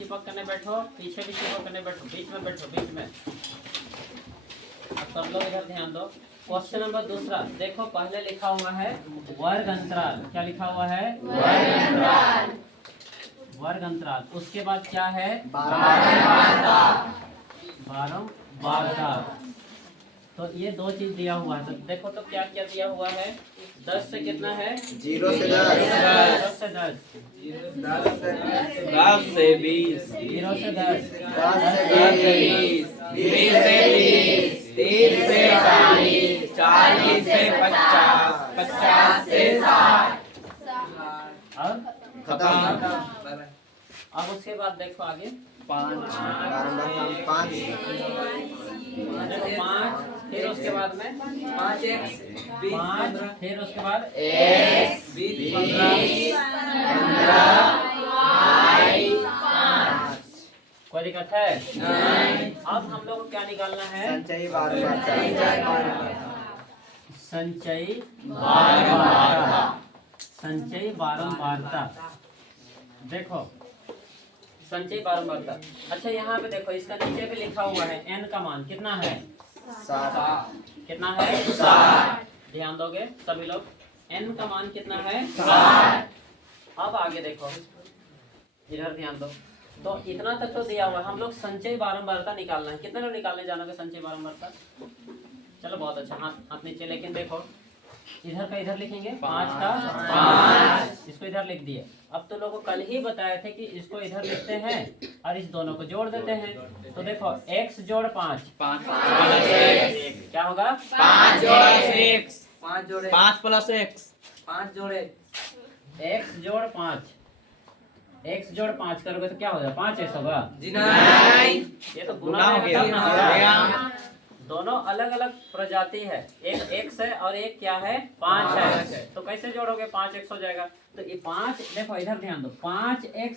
चिपक करने बैठो, पीछे भी चिपक करने बैठो, बीच में बैठो, बीच में। अब सब लोग इधर ध्यान दो। क्वेश्चन नंबर दूसरा देखो, पहले लिखा हुआ है वर्ग अंतराल। क्या लिखा हुआ है? वर्ग अंतराल। वर्ग अंतराल। उसके बाद क्या है? बारंबारता। तो ये दो चीज दिया हुआ है। तो देखो तो क्या क्या दिया हुआ है। 10 से कितना है? 0 से 10, 10 से 10, 10 से 20, 0 से 10, 10 से 20, 20 से 30, 30 से 40, 40 से 50, 50 से 60। अब खत्म। अब उसके बाद देखो आगे 5, बारंबार 5, देखो 5, फिर उसके बाद में 5x 5, फिर उसके बाद 20, 15, कोई दिक्कत है? नहीं। अब हम लोग को क्या निकालना है? संचयी बारंबार। संचयी बारंबारता। संचयी बारंबारता। देखो संचयी बारंबारता। अच्छा यहाँ पे देखो, इसका नीचे भी लिखा हुआ है n का मान कितना है? 7, कितना है? 60। ध्यान दोगे सभी लोग। n का मान कितना है? 60। अब आगे देखो, इधर ध्यान दो। तो इतना तक तो दिया हुआ है। हम लोग संचयी बारंबारता निकालना है। कितने लोग निकालने जाना है संचयी बारंबारता? चलो बहुत अच्छा, हाथ नीचे। लेकिन देखो इधर का इधर लिखेंगे, 5 का 5, इसको इधर लिख दिए। अब तो लोगों को कल ही बताए थे कि इसको इधर लिखते हैं और इस दोनों को जोड़ देते हैं। तो देखो x जोड़ 5, 5 प्लस x, क्या होगा? 5 प्लस x, 5 जोड़े 5 प्लस x, 5 जोड़े x जोड़ 5, x जोड़ 5 करोगे तो क्या होगा? 5x होगा। जी नहीं, ये तो गुना हो गया। करना होगा। दोनों अलग अलग प्रजाति है, एक x है और एक क्या है? 5 है। तो कैसे जोड़ोगे? 5x हो जाएगा। तो ये 5, देखो इधर ध्यान दो, 5x,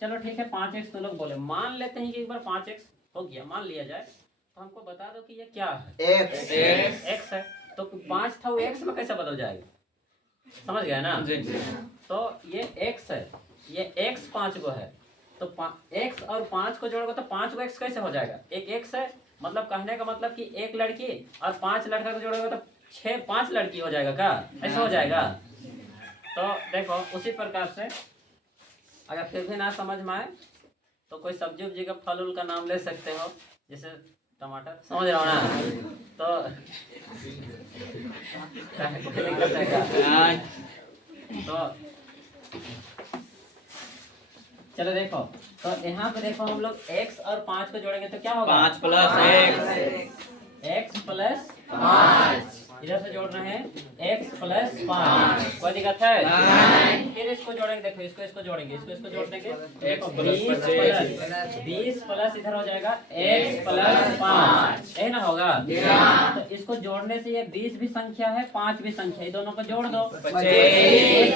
चलो ठीक है 5x तो लोग बोले, मान लेते हैं कि एक बार 5x हो गया, मान लिया जाए। तो हमको बता दो कि ये क्या है? x है। तो 5 था वो x में कैसे बदल जाएगा? समझ गए ना? जी। तो ये x है, ये x 5 को है। तो x और 5 को जोड़ोगे तो 5 को x कैसे हो जाएगा? एक x है, मतलब कहने का मतलब कि एक लड़की और 5 लड़का को जोड़ोगे तो 5 लड़की हो जाएगा क्या? ऐसा हो जाएगा। तो देखो उसी प्रकार से अगर फिर भी ना समझ में आए तो कोई सब्जी उब्जी का फल उल का नाम ले सकते हो, जैसे टमाटर, समझ रहे हो ना? तो तो चलो देखो, तो यहाँ पे देखो हम लोग x और 5 को जोड़ेंगे तो क्या होगा? 5 प्लस x प्लस 5, इधर से जोड़ना है x प्लस 5। कोई दिक्कत है? फिर इसको जोड़ेंगे, देखो इसको जोड़ेंगे, इसको जोड़ देंगे। देखो 20 प्लस इधर हो जाएगा x प्लस 5, यही ना होगा? तो इसको जोड़ने से ये 20 भी संख्या है, 5 भी संख्या है, दोनों को जोड़ दो। 25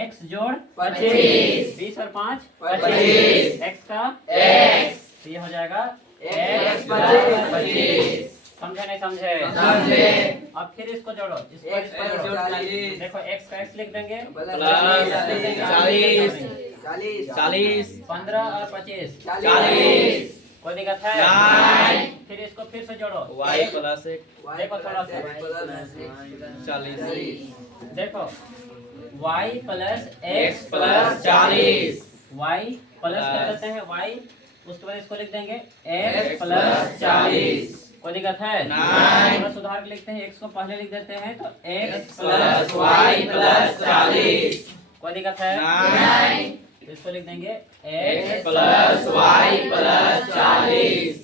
x जोड़ 25, 20 और 5 25, x का x, तो ये हो जाएगा x प्लस 25। समझे नहीं समझे? अब फिर इसको जोड़ो, इसको जोड़ो। देखो x का x लिख देंगे, 40, 15 और 25 40। कोई दिक्कत है? फिर इसको फिर से जोड़ो, y प्लस देखो थोड़ा सा, 40, देखो y plus x plus 40, y plus क्या करते हैं y, उसके बाद इसको लिख देंगे x प्लस 40। कोई दिक्कत है? नहीं। थोड़ा सुधार के लिखते हैं, x को पहले लिख देते हैं तो x प्लस y प्लस 40। कोई दिक्कत है? नहीं। तो इसको लिख देंगे x प्लस y प्लस 40।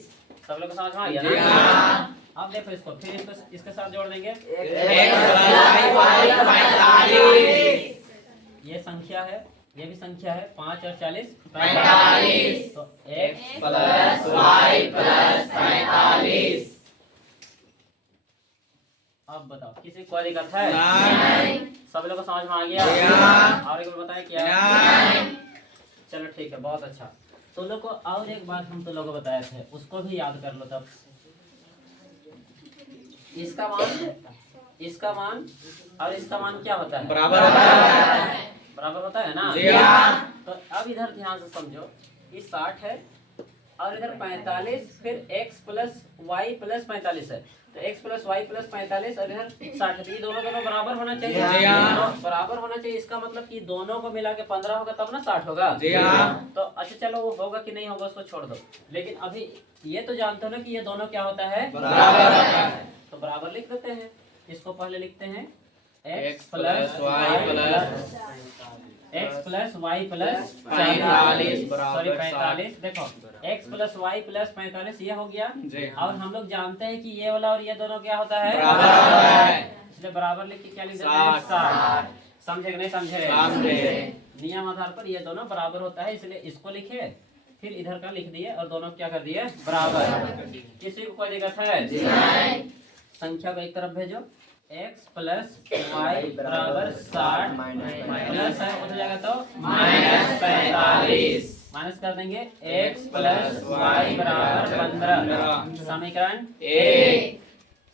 सब लोग को समझ में आ गया जी ना? हाँ। अब देखो इसको फिर इसको इसके साथ जोड़ देंगे, x प्लस y 45। ये संख्या है, ये भी संख्या है, 5 और 40 45। तो x प्लस y प्लस 45। अब बताओ किसी को कोई दिक्कत है? नहीं। सब लोग को समझ में आ गया? हाँ। और एक बार बताएं क्या? नहीं। चलो ठीक है, बहुत अच्छा। तो लोग को और एक बात हम तो लोगों को बताए थे, उसको भी याद कर लो तब। इसका मान और इसका मान क्या होता है? बराबर होता है। बराबर होता है ना? जी हाँ। तो अब इधर ध्यान से समझो, ये 60 है और इधर 45, फिर x प्लस वाई प्लस 45 है, तो x प्लस वाई प्लस 45 और इधर 60, ये दोनों बराबर होना चाहिए। जी हाँ। तो बराबर होना चाहिए, इसका मतलब कि दोनों को मिला के 15 होगा तब ना 60 होगा। जी हाँ। तो अच्छा चलो वो होगा कि नहीं होगा उसको छोड़ दो, लेकिन अभी ये तो जानते हो ना कि ये दोनों क्या होता है, बराबर होता है। तो बराबर लिख देते हैं। इसको पहले लिखते हैं x plus y plus x plus y plus 45 बराबर 45। देखो x प्लस वाई प्लस 45 ये हो गया। जी। और हम लोग जानते हैं कि ये वाला और ये दोनों क्या होता है, बराबर होता है। इसलिए बराबर लिख के क्या लिख देते हैं, 60। समझे कि नहीं समझे? समझे। नियम आधार पर ये दोनों बराबर होता है, इसलिए इसको लिखे, फिर इधर का लिख दिए और दोनों क्या कर दिए, बराबर। किसी को कोई दिक्कत है? संख्या को एक तरफ भेजो, x प्लस वाई बराबर 60 प्लस है उधर जाएगा तो माइनस 45, माइनस कर देंगे x प्लस वाई बराबर 15। समीकरण 1।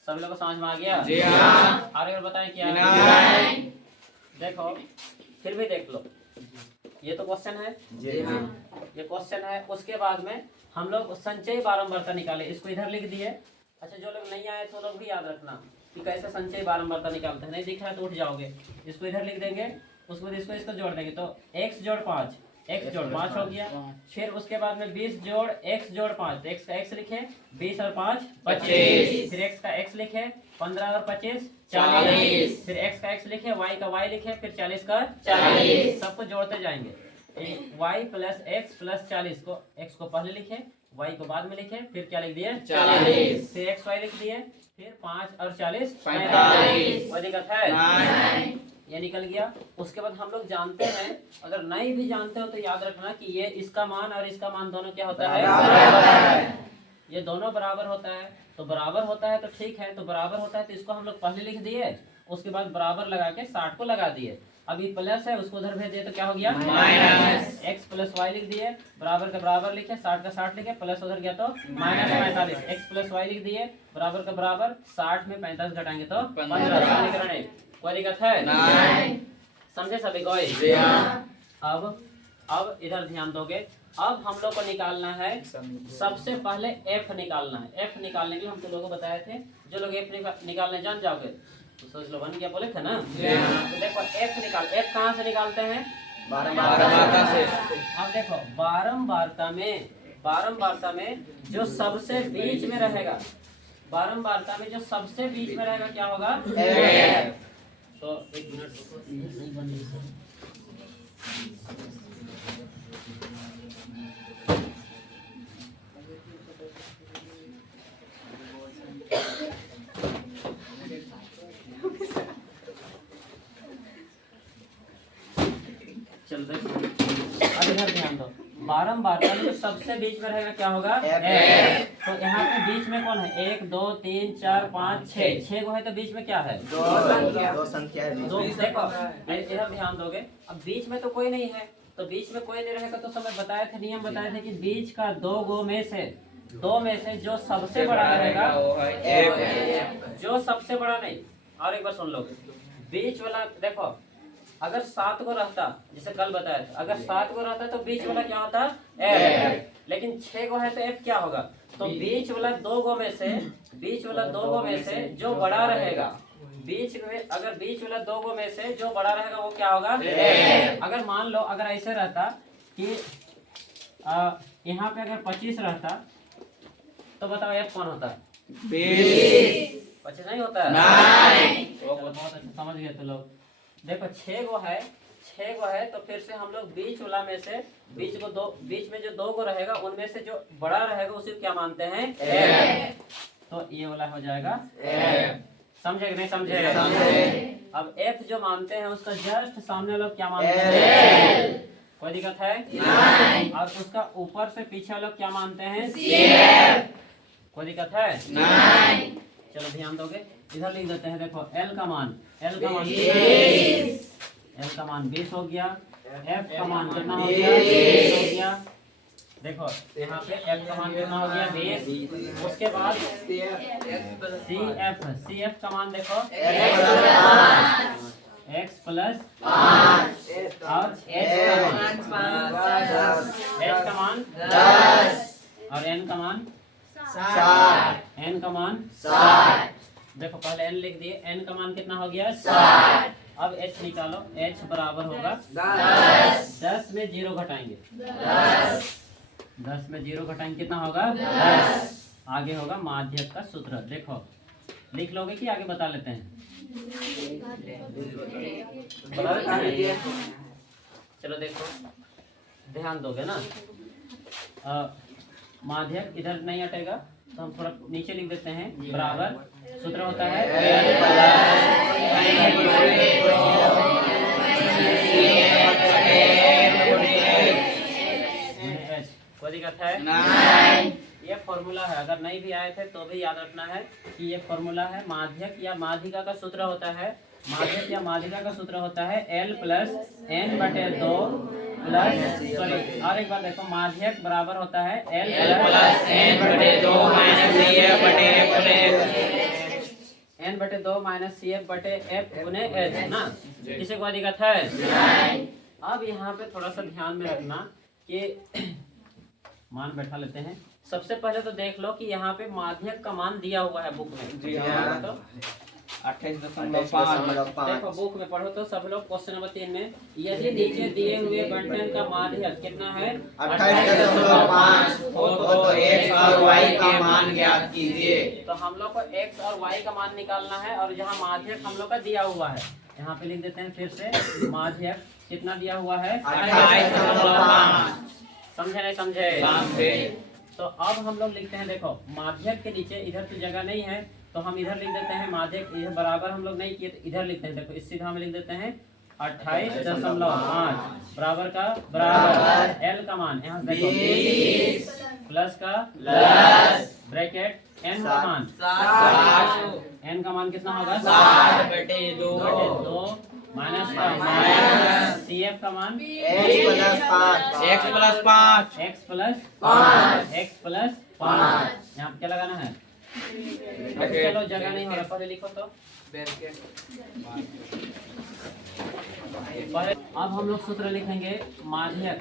सब लोग को समझ में आ गया? जी हाँ। आगे और बताएं क्या? देखो फिर भी देख लो, ये तो क्वेश्चन है, जी हाँ। ये क्वेश्चन है। उसके बाद में हम लोग संचयी बारंबारता निकाले, इसको इधर लिख दिए। अच्छा जो लोग नहीं आए तो लोग भी याद रखना कि कैसे संचयी बारंबारता निकालते हैं, नहीं दिख रहा है तो उठ जाओगे। इसको इधर लिख देंगे, उसके बाद इसको जोड़ देंगे, तो x जोड़ 5, x जोड़ 5 हो गया। फिर उसके बाद में 20 जोड़ x जोड़ 5, तो x का x लिखे, 20 और 5 25, फिर x का x लिखे, 15 और 25 40, फिर x का x लिखे, y का y लिखे, फिर 40 का 40, सबको जोड़ते जाएंगे। y प्लस x प्लस 40 को x को पहले लिखे, y को बाद में लिखे, फिर क्या लिख दिए 40, फिर x y लिख दिए, फिर 5 और 40 45। कोई दिक्कत है? ये निकल गया। उसके बाद हम लोग जानते हैं, अगर नहीं भी जानते हो तो याद रखना कि ये इसका मान और इसका मान दोनों क्या होता है, ये दोनों बराबर होता है। तो बराबर होता है तो ठीक है, तो बराबर होता है तो इसको हम लोग पहले लिख दिए, उसके बाद बराबर लगा के 60 को लगा दिए। अब ये प्लस है उसको उधर भेज दिए तो क्या हो गया माइनस। x प्लस वाई लिख दिए, बराबर का बराबर लिखे, 60 का 60 लिखे, प्लस उधर गया तो माइनस 45। x प्लस वाई लिख दिए, बराबर का बराबर, 60 में 45 घटाएंगे तो 15। समीकरण 1। कोई दिक्कत है? नहीं। समझे सभी कोई? अब इधर ध्यान दोगे। अब हम लोग को निकालना है, सबसे पहले f निकालना है। f निकालने के लिए हम तो लोगों को बताए थे, जो लोग f निकालने जान जाओगे तो सोच लो 1 क्या बोले थे ना। तो देखो f निकाल, f कहाँ से निकालते हैं, बारंबारता से। अब देखो बारंबारता में जो सबसे बीच में रहेगा, बारंबारता में जो सबसे बीच में रहेगा क्या होगा, तो 1 मिनट चल रहे। अब इधर ध्यान दो, बारंबारता में जो सबसे बीच में रहेगा क्या होगा, तो यहाँ पे बीच में कौन है, 1 2 3 4 5 6 को है, तो बीच में क्या है, दो संख्या है। दो। देखो इधर ध्यान दोगे, अब बीच में तो कोई नहीं है, तो बीच में कोई नहीं रहेगा तो समय बताए थे, नियम बताए थे कि बीच का दो में से जो सबसे बड़ा रहेगा, जो सबसे बड़ा नहीं। और एक बार सुन लो, बीच वाला देखो, अगर 7 को रहता, जैसे कल बताया था, अगर 7 को रहता तो बीच वाला क्या होता f, लेकिन 6 को है तो f क्या होगा, तो बीच वाला 2 गो में से जो बड़ा रहेगा, बीच में अगर बीच वाला 2 गो में से जो बड़ा रहेगा वो क्या होगा f। अगर मान लो अगर ऐसे रहता कि यहाँ पे अगर 25 रहता तो बताओ f कौन होता, 25 नहीं होता है। बहुत अच्छा समझ गए तो लोग। देखो 6 गो है तो फिर से हम लोग बीच वाला में से, बीच में जो 2 गो रहेगा उनमें से जो बड़ा रहेगा उसे क्या मानते हैं, f। तो ये वाला हो जाएगा f। समझे कि नहीं समझे? अब f जो मानते हैं उसका जस्ट सामने लोग क्या मानते हैं, कोई दिक्कत है नहीं। और उसका ऊपर से पीछे लोग क्या मानते हैं, कोई दिक्कत है नहीं। चलो ध्यान दोगे, इधर लिख देते हैं। देखो L का मान 20 हो गया, F का मान कितना हो गया, 20 हो गया। देखो यहाँ पे F का मान कितना हो गया, 20। उसके बाद CF का मान देखो x प्लस 5 और h का मान और n का मान 60 n का मान 60 देखो पहले n लिख दिए, n का मान कितना हो गया 60। अब h निकालो, h बराबर होगा 10 में 0 घटाएंगे 10 में 0 घटाएंगे कितना होगा 10। आगे होगा माध्यक का सूत्र। देखो लिख लोगे कि आगे बता लेते हैं? चलो देखो ध्यान दोगे ना। माध्यक इधर नहीं हटेगा तो हम थोड़ा नीचे लिख देते हैं। बराबर सूत्र होता है कोई दिक्कत है नहीं। ये फॉर्मूला है, अगर नहीं भी आए थे तो भी याद रखना है कि ये फॉर्मूला है। माध्यक या माध्यिका का सूत्र होता है, माध्यक या माध्यिका का सूत्र होता है L प्लस n बटे 2 प्लस सॉरी और एक बार देखो, माध्यक बराबर होता है L प्लस n बटे 2 माइनस CF बटे n बटे 2 माइनस CF बटे f गुने h ना। किसी को दिक्कत है नहीं। अब यहाँ पे थोड़ा सा ध्यान में रखना कि मान बैठा लेते हैं। सबसे पहले तो देख लो कि यहाँ पे माध्यक का मान दिया हुआ है बुक में। जी हाँ। तो 28.5। देखो बुक में पढ़ो तो सब लोग क्वेश्चन नंबर 3 में यदि नीचे दिए हुए बंटन का माध्यक कितना है 28.5 तो x और y का मान ज्ञात कीजिए। तो हम लोग को x और y का मान निकालना है और यहाँ माध्यक हम लोग का दिया हुआ है। यहाँ पे लिख देते हैं फिर से, माध्यक कितना दिया हुआ है 28.5। समझे नहीं समझे? तो अब हम लोग लिखते हैं, देखो माध्यक के नीचे इधर तो जगह नहीं है तो हम इधर लिख देते हैं माध्यक इधर बराबर हम लोग नहीं किए तो इधर लिखते हैं। देखो इस सीधा में लिख देते हैं 28.5 बराबर का बराबर L का मान यहाँ देखो 20 प्लस का प्लस ब्रैकेट n का मान 60। n का मान कितना होगा 60 बटे 2 माइनस का माइनस CF का मान x प्लस 5 x प्लस 5 यहाँ पे क्या लगाना है? चलो जगह नहीं हो रहा, पहले लिखो तो पहले। अब हम लोग सूत्र लिखेंगे माध्यक,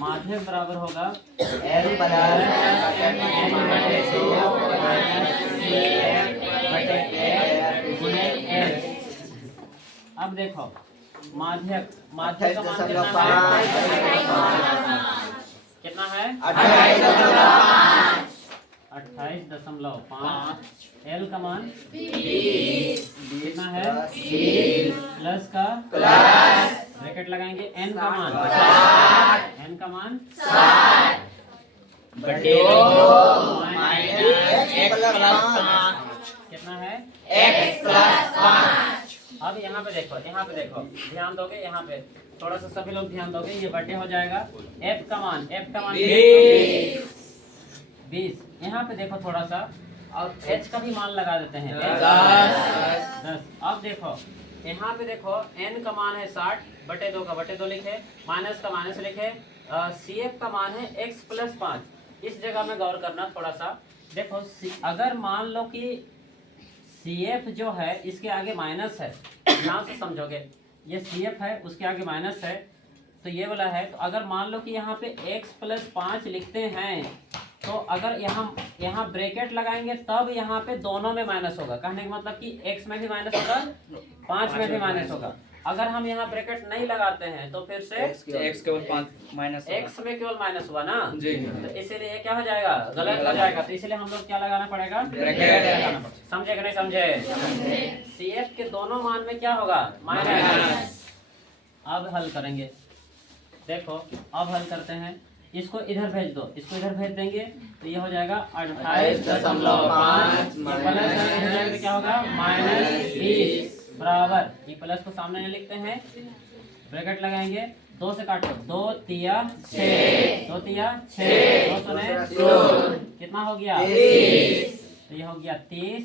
माध्यक बराबर होगा L प्लस n बटे 2 माइनस CF बटे f गुने h। अब देखो माध्यक, माध्यक का मान कितना है 28.5। L का मान 20 कितना है 20 प्लस का प्लस ब्रैकेट लगाएंगे n का मान 60। n का मान 60 बटे 2 माइनस x प्लस 5 कितना है x प्लस 5। अब यहाँ पे देखो, यहाँ पे देखो ध्यान दोगे, यहाँ पे थोड़ा सा सभी लोग ध्यान दोगे, ये बटे हो जाएगा f का मान 20। यहाँ पे देखो थोड़ा सा और h का भी मान लगा देते हैं 10। अब देखो यहाँ पे देखो n का मान है 60 बटे 2 का बटे 2 लिखे, माइनस का माइनस लिखे, CF का मान है x प्लस 5। इस जगह में गौर करना थोड़ा सा। देखो अगर मान लो कि CF जो है इसके आगे माइनस है, ध्यान से समझोगे, ये CF है उसके आगे माइनस है तो ये वाला है। तो अगर मान लो कि यहाँ पे x प्लस 5 लिखते हैं तो अगर यहाँ ब्रैकेट लगाएंगे तब यहाँ पे दोनों में माइनस होगा। कहने का मतलब कि x में भी माइनस होगा, 5 में भी माइनस होगा। अगर हम यहाँ ब्रैकेट नहीं लगाते हैं तो फिर से x केवल 5 माइनस x में केवल माइनस हुआ ना, जी। तो इसीलिए ये क्या हो जाएगा, गलत हो जाएगा। तो इसीलिए हम लोग क्या लगाना पड़ेगा, ब्रैकेट लगाना पड़ेगा। समझे कि नहीं समझे? CF के दोनों मान में क्या होगा, माइनस। अब हल करेंगे, देखो अब हल करते हैं। इसको इधर भेज दो, इसको इधर भेज देंगे तो ये हो जाएगा 28.5 प्लस क्या होगा -20 बराबर, ये प्लस को सामने नहीं लिखते हैं, ब्रैकेट लगाएंगे, 2 से काटो, 2 तिया 6, 2 तिया 6, 2 सुने कितना हो गया 30। तो ये हो गया 30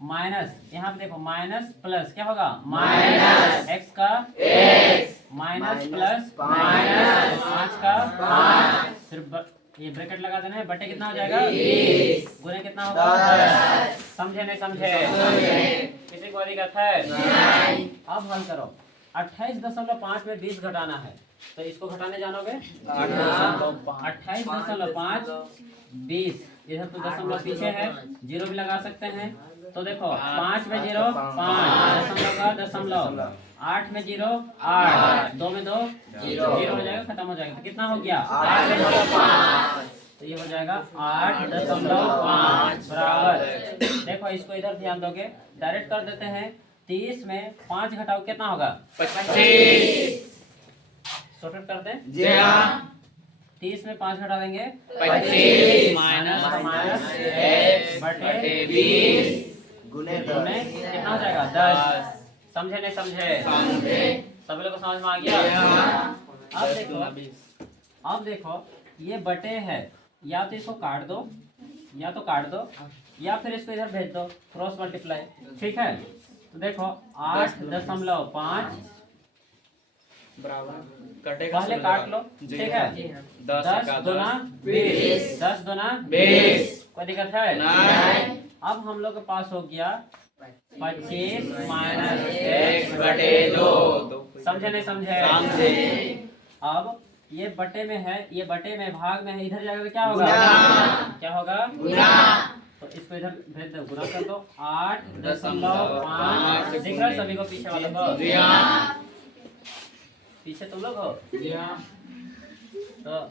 माइनस, यहाँ पे देखो माइनस प्लस क्या होगा माइनस x का x माइनस प्लस माइनस 5 का 5, सिर्फ ये ब्रैकेट लगा देना है, बटे कितना हो जाएगा 20 गुने कितना होगा 10। समझे नहीं समझे? किसी को दिक्कत है? अब हल करो, 28.5 में 20 घटाना है तो इसको घटाने जानोगे 28.5 20 इधर तो दशमलव पीछे है, जीरो भी लगा सकते हैं। तो देखो 5 में 0 5, दशमलव का दशमलव, 8 में 0 8, 2 में 2 0 हो जाएगा, खत्म हो जाएगा। तो कितना हो गया 8.5। तो ये हो जाएगा 8.5 बराबर। देखो इसको इधर ध्यान दोगे, डायरेक्ट कर देते हैं। 30 में 5 घटाओ कितना होगा 25। शॉर्टकट करते हैं। जी हाँ। 30 में 5 घटा देंगे 25 माइनस x बटे 20 गुने में कितना हो जाएगा 10। समझे नहीं समझे? समझे। सभी लोग को समझ में आ गया? अब देखो ये बटे है, या तो इसको काट दो, या तो काट दो, या फिर इसको इधर भेज दो, क्रॉस मल्टीप्लाई। ठीक है, तो देखो 8.5 बराबर कटेगा, पहले काट लो। ठीक है, 10 दूना 20, 10 दूना 20। कोई दिक्कत है? नहीं। अब हम लोग के पास हो गया 25 माइनस x बटे 2। समझे नहीं समझे? समझे। अब ये बटे में है, ये बटे में भाग में है, इधर जाएगा तो क्या होगा गुना। क्या होगा गुना। तो इसको इधर भेज दो, गुना कर दो। 8.5 दिख रहा है सभी को? पीछे वालों को? जी हाँ। पीछे तुम लोग हो? जी हाँ। तो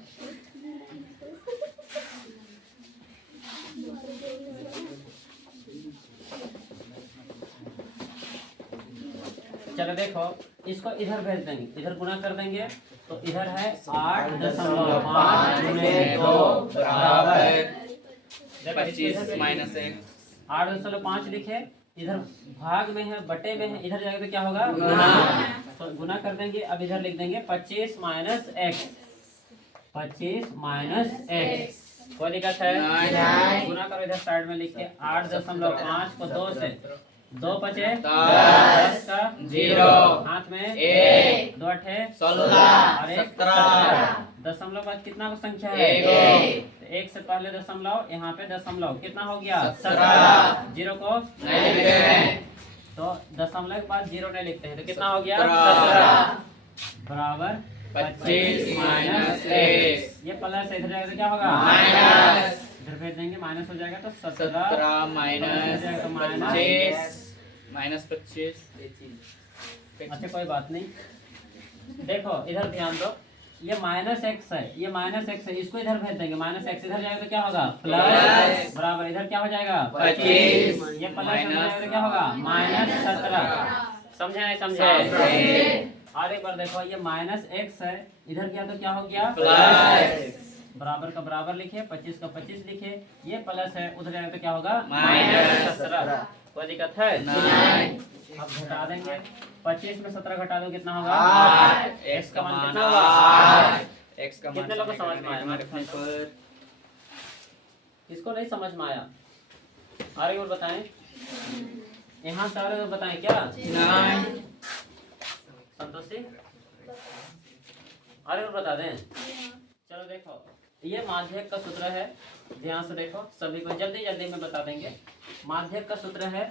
चलो देखो इसको इधर भेज देंगे, इधर गुना कर देंगे। तो इधर है 8.5 गुने 2 बराबर 25 माइनस 1। 8.5 लिखे, इधर भाग में है, बटे में है, इधर जाएगा तो क्या होगा गुना। तो गुना कर देंगे। अब इधर लिख देंगे 25 माइनस x, 25 माइनस x। कोई दिक्कत है? नहीं। गुना करो इधर साइड में लिख के। 8.5 को 2 से, 2 बचे 10 का 0 हाथ में 1 2 अठे 16 और 1 17। दशमलव बाद कितना को संख्या है? एक। तो 1 से पहले दशमलव, यहाँ पे दशमलव, कितना हो गया 17। 0 को नहीं लिखते हैं। तो दशमलव के बाद 0 नहीं लिखते हैं, तो कितना हो गया 17 बराबर 25 माइनस 1। ये प्लस इधर जाएगा तो क्या होगा माइनस इधर भेज देंगे, माइनस हो जाएगा तो 17 माइनस 25 माइनस 25। अच्छा कोई बात नहीं। देखो इधर ध्यान दो, ये माइनस एक्स है, ये माइनस एक्स है, इसको इधर भेज देंगे। माइनस एक्स इधर जाएगा तो क्या होगा प्लस बराबर, इधर क्या हो जाएगा 25। ये प्लस जाएगा तो क्या होगा माइनस 17। समझे नहीं समझे? और एक बार देखो ये माइनस एक्स है, इधर गया तो क्या हो गया प्लस। बराबर का बराबर लिखे, 25 का 25 लिखे, ये प्लस है, उधर जाएगा तो क्या होगा माइनस 17। कोई दिक्कत है? नहीं। अब घटा देंगे, 25 में 17 घटा दो कितना होगा 8। x का मान मान कितना होगा 8। x का मान कितने लोगों को समझ में आया? रखने पर किसको नहीं समझ में आया? आगे और बताएं, यहाँ सारे लोग बताएं क्या? नहीं। संतोषी आगे और बता दें। चलो देखो ये माध्यक का सूत्र है, ध्यान से देखो सभी को, जल्दी जल्दी में बता देंगे। माध्यक का सूत्र है,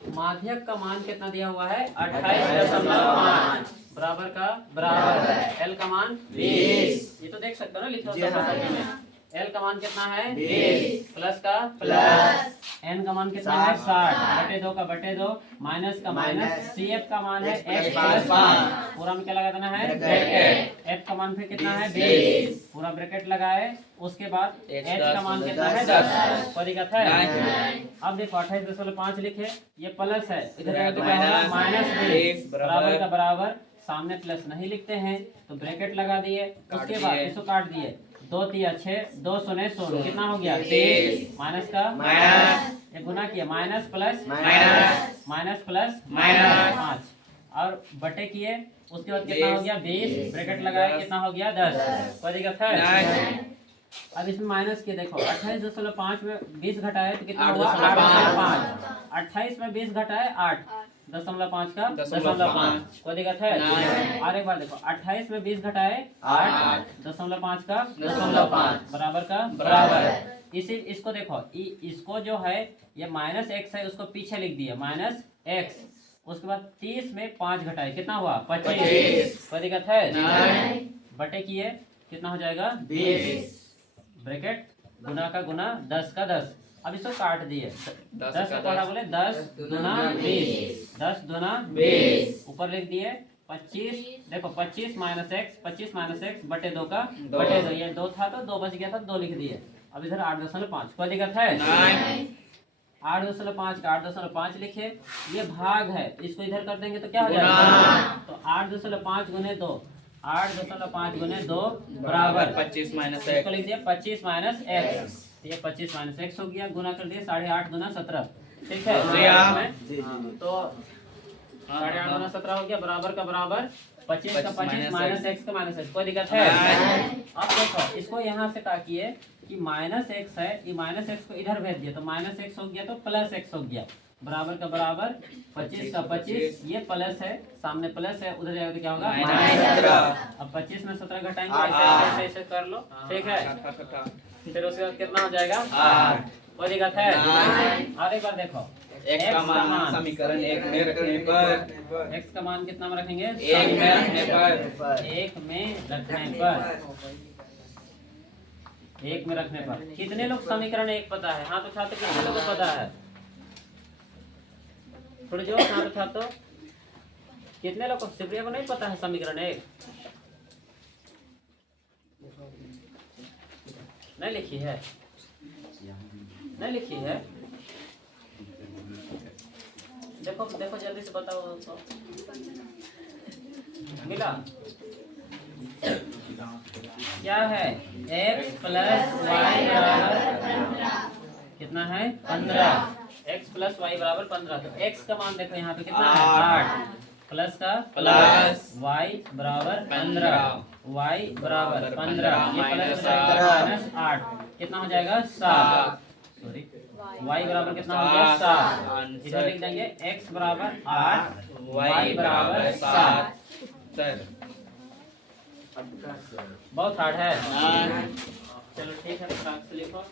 माध्यक का मान कितना दिया हुआ है 28.5 बराबर का बराबर, एल का मान 20। ये तो देख सकते हो ना, लिखो में एल का मान कितना है 20 प्लस का प्लस एन का मान कितना है 60 बटे 2 का बटे 2 माइनस का माइनस, सी एफ का मान है x प्लस 5 पूरा में क्या लगा देना है ब्रैकेट, एफ का मान फिर कितना है 20 पूरा ब्रैकेट लगाए, उसके बाद एच का मान कितना है 10। कोई दिक्कत है? अब देखो 28.5 लिखे, ये प्लस है, इधर आएगा तो क्या होगा माइनस 20 बराबर का बराबर, सामने प्लस नहीं लिखते हैं तो ब्रैकेट लगा दिए, उसके बाद इसको काट दिए, 2 3 6 2 शून्य शून्य कितना हो गया 30 माइनस का माइनस, ये गुना किया minus plus minus, minus plus minus 5 और बटे किए, उसके बाद कितना हो गया 20 ब्रैकेट लगाए कितना हो गया 10। कोई दिक्कत है? नहीं। अब इसमें माइनस किए, देखो 28.5 में 20 घटाए तो कितना हुआ 8.5। 28 में 20 घटाए 8.5 का 0.5। 0.5। कोई दिक्कत है? नहीं। और एक बार देखो 28 में 20 घटाए 8.5 का 0.5 बराबर का बराबर। इसी इसको देखो इसको जो है ये माइनस एक्स है, उसको पीछे लिख दिया माइनस एक्स, उसके बाद 30 में 5 घटाए कितना हुआ 25। 25। कोई दिक्कत है नहीं। बटे किए कितना हो जाएगा 20। ब्रैकेट गुना का गुना 10 का 10। अब इसको काट दिए 10 का को पढ़ा 10, बोले 10 दुना 20 10 दुना 20। ऊपर लिख दिए 25। देखो 25 माइनस एक्स बटे 2 का दो। बटे 2 ये 2 था तो 2 बच गया था 2 लिख दिए। अब इधर 8.5 कोई दिक्कत है नहीं। 8.5 का 8.5 लिखे ये भाग है इसको इधर कर देंगे तो क्या हो गुना। जाएगा तो 8.5 गुने 2 8.5 गुने 2 बराबर 25 माइनस इसको लिख दिया 25 माइनस एक्स ये 25 माइनस एक्स हो गया गुना कर दिए 8.5 गुना 17 ठीक है जी हाँ। तो 8.5 गुना 17 हो गया बराबर का बराबर 25 का 25 माइनस एक्स कोई दिक्कत है अब देखो इसको यहाँ से ताकिए कि माइनस एक्स है ये माइनस एक्स को इधर भेज दिया तो माइनस एक्स हो गया तो प्लस एक्स हो गया बराबर का बराबर 25 का 25 ये प्लस है सामने प्लस है उधर जाएगा तो क्या होगा -17। अब 25 में 17 घटाएंगे ऐसे ऐसे कर लो ठीक है फिर उसके बाद कितना हो जाएगा 8। कोई दिक्कत है और एक बार देखो x का मान समीकरण 1 में रखने पर x का मान कितना में रखेंगे 1 में रखने पर 1 में रखने पर 1 में रखने पर कितने लोग समीकरण 1 पता है हाँ तो छात्र कितने लोगों को पता है थोड़ी जो हाँ तो छात्र कितने लोग को शिवप्रिया को नहीं पता है समीकरण 1 नहीं लिखी है नहीं लिखी है देखो देखो जल्दी से बताओ तो मिला क्या है x प्लस वाई बराबर कितना है 15 x प्लस वाई बराबर 15 तो x का मान देखो यहाँ पे कितना है 8 प्लस का प्लस y बराबर 15 y बराबर 15 ये प्लस माइनस 8 कितना हो जाएगा 7 सॉरी y बराबर कितना हो गया 7 इधर लिख देंगे x बराबर 8 y बराबर 7 सर बहुत हार्ड है चलो ठीक है तो लिखो